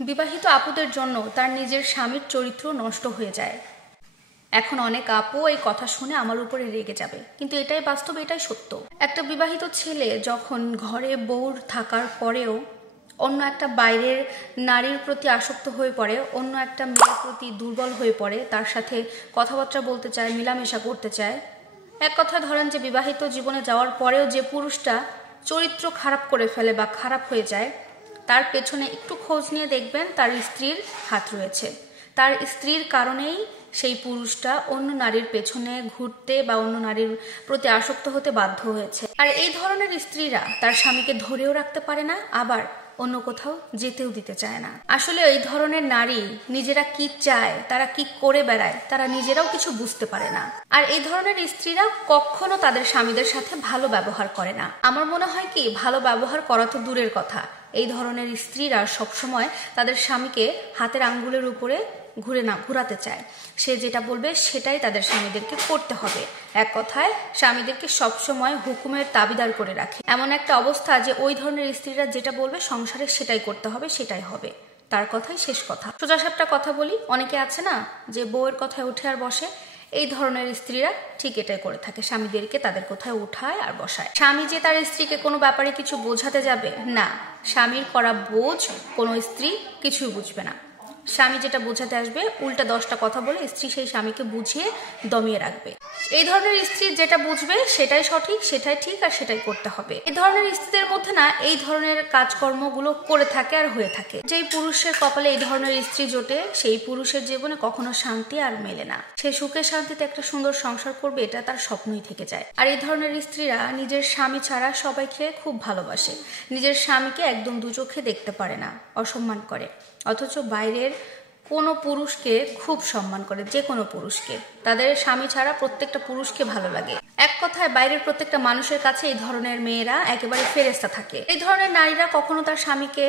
বিবাহিত আপুদের জন্য তার নিজের স্বামীর চরিত্র নষ্ট হয়ে যায়। এখন অনেক আপু এই কথা শুনে আমার উপরে রেগে যাবে, কিন্তু এটাই বাস্তব, এটাই সত্য। একটা বিবাহিত ছেলে যখন ঘরে বউর থাকার পরেও অন্য একটা বাইরের নারীর প্রতি আসক্ত হয়ে পড়ে, অন্য একটা মেয়ের প্রতি দুর্বল হয়ে পড়ে, তার সাথে কথাবার্তা বলতে চায়, মেলামেশা করতে চায়, এক কথা ধরেন যে বিবাহিত জীবনে যাওয়ার পরেও যে পুরুষটা চরিত্র খারাপ করে ফেলে বা খারাপ হয়ে যায়, তার পেছনে একটু খোঁজ নিয়ে দেখবেন তার স্ত্রীর হাত রয়েছে। তার স্ত্রীর কারণেই সেই পুরুষটা অন্য নারীর পেছনে ঘুরতে বা অন্য নারীর প্রতি আসক্ত হতে বাধ্য হয়েছে। আর এই ধরনের স্ত্রীরা তার স্বামীকে ধরেও রাখতে পারে না, আবার অন্য কোথাও যেতেও দিতে চায় না। আসলে এই ধরনের নারী নিজেরা কি চায়, তারা কি করে বেড়ায়, তারা নিজেরাও কিছু বুঝতে পারে না। আর এই ধরনের স্ত্রীরা কখনো তাদের স্বামীদের সাথে ভালো ব্যবহার করে না। আমার মনে হয় কি, ভালো ব্যবহার করা তো দূরের কথা, এই ধরনের স্ত্রীরা সবসময় তাদের স্বামীকে হাতের আঙ্গুলের উপরে ঘুরাতে চায়। সে যেটা বলবে সেটাই তাদের স্বামীদেরকে করতে হবে। এক কথায় স্বামীদেরকে সবসময় হুকুমের তাবিদার করে রাখে। এমন একটা অবস্থা যে ওই ধরনের স্ত্রীরা যেটা বলবে সংসারে সেটাই করতে হবে, সেটাই হবে, তার কথাই শেষ কথা। সোজাসাপটা কথা বলি, অনেকে আছে না যে বউয়ের কথায় উঠে আর বসে, এই ধরনের স্ত্রীরা ঠিক এটাই করে থাকে, স্বামীদেরকে তাদের কোথায় উঠায় আর বসায়। স্বামী যে তার স্ত্রীকে কোনো ব্যাপারে কিছু বোঝাতে যাবে না, স্বামীর করা বোঝ কোনো স্ত্রী কিছুই বুঝবে না। স্বামী যেটা বোঝাতে আসবে উল্টা 10টা কথা বলে স্ত্রী সেই স্বামীকে বুঝিয়ে দমিয়ে রাখবে। এই ধরনের স্ত্রী যেটা বুঝবে সেটাই সঠিক, সেটাই ঠিক, আর সেটাই করতে হবে। এই ধরনের স্ত্রীদের মধ্যে না এই ধরনের কাজকর্মগুলো করে থাকে আর হয়ে থাকে। যেই পুরুষের কপালে এই ধরনের স্ত্রী জোটে, সেই পুরুষের জীবনে কখনো শান্তি আর মেলে না। সে সুখে শান্তিতে একটা সুন্দর সংসার করবে, এটা তার স্বপ্নই থেকে যায়। আর এই ধরনের স্ত্রীরা নিজের স্বামী ছাড়া সবাইকে খুব ভালোবাসে, নিজের স্বামীকে একদম দু চোখে দেখতে পারে না, অসম্মান করে, অথচ বাইরের কোনো পুরুষকে খুব সম্মান করে, যে কোনো পুরুষকে। তাদের স্বামী ছাড়া প্রত্যেকটা পুরুষকে ভালো লাগে। এক কথায় বাইরের প্রত্যেকটা মানুষের কাছে এই ধরনের মেয়েরা একেবারে ফেরেশতা থাকে। এই ধরনের নারীরা কখনো তার স্বামীকে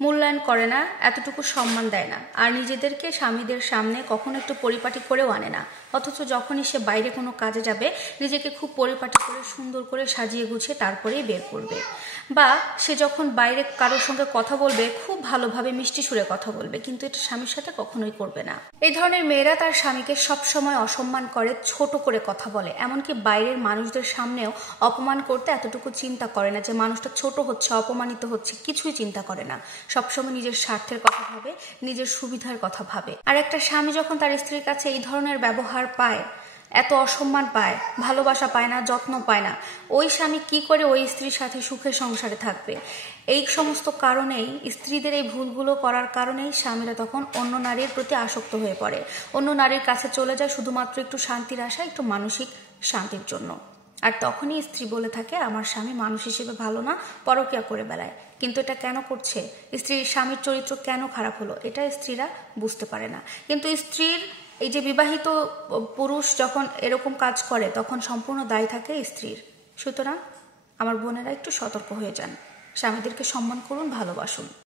মূল্যায়ন করে না, এতটুকু সম্মান দেয় না, আর নিজেদেরকে স্বামীদের সামনে কখনো একটু পরিপাটি করেও আনে না। অথচ যখনই সে বাইরে কোনো কাজে যাবে, নিজেকে খুব পরিপাটি করে সুন্দর করে সাজিয়ে গুছিয়ে তারপরেই বের করবে। বা সে যখন বাইরে কারোর সঙ্গে কথা বলবে, খুব ভালোভাবে মিষ্টি সুরে কথা বলবে, কিন্তু এটা স্বামীর সাথে কখনোই করবে না। এই ধরনের মেয়েরা তার স্বামীকে সবসময় অসম্মান করে, ছোট করে কথা বলে, এমনকি বাইরের মানুষদের সামনেও অপমান করতে এতটুকু চিন্তা করে না যে মানুষটা ছোট হচ্ছে, অপমানিত হচ্ছে, কিছুই চিন্তা করে না। সবসময় নিজের স্বার্থের কথা ভাবে, নিজের সুবিধার কথা ভাবে। আর একটা স্বামী যখন তার স্ত্রীর কাছে এই ধরনের ব্যবহার পায়, এত অসম্মান পায়, ভালোবাসা পায় না, যত্ন পায় না, ওই স্বামী কি করে ওই স্ত্রীর সাথে সুখে সংসারে থাকবে? এই সমস্ত কারণেই, স্ত্রীদের এই ভুলগুলো করার কারণেই স্বামীরা তখন অন্য নারীর প্রতি আসক্ত হয়ে পড়ে, অন্য নারীর কাছে চলে যায় শুধুমাত্র একটু শান্তির আশায়, একটু মানসিক শান্তির জন্য। আর তখনই স্ত্রী বলে থাকে আমার স্বামী মানুষ হিসেবে ভালো না, পরকীয়া করে বেড়ায়। কিন্তু এটা কেন করছে? স্ত্রীর স্বামীর চরিত্র কেন খারাপ হলো, এটা স্ত্রীরা বুঝতে পারে না। কিন্তু স্ত্রীর এই যে বিবাহিত পুরুষ যখন এরকম কাজ করে, তখন সম্পূর্ণ দায় থাকে স্ত্রীর। সুতরাং আমার বোনেরা একটু সতর্ক হয়ে যান, স্বামীদেরকে সম্মান করুন, ভালোবাসুন।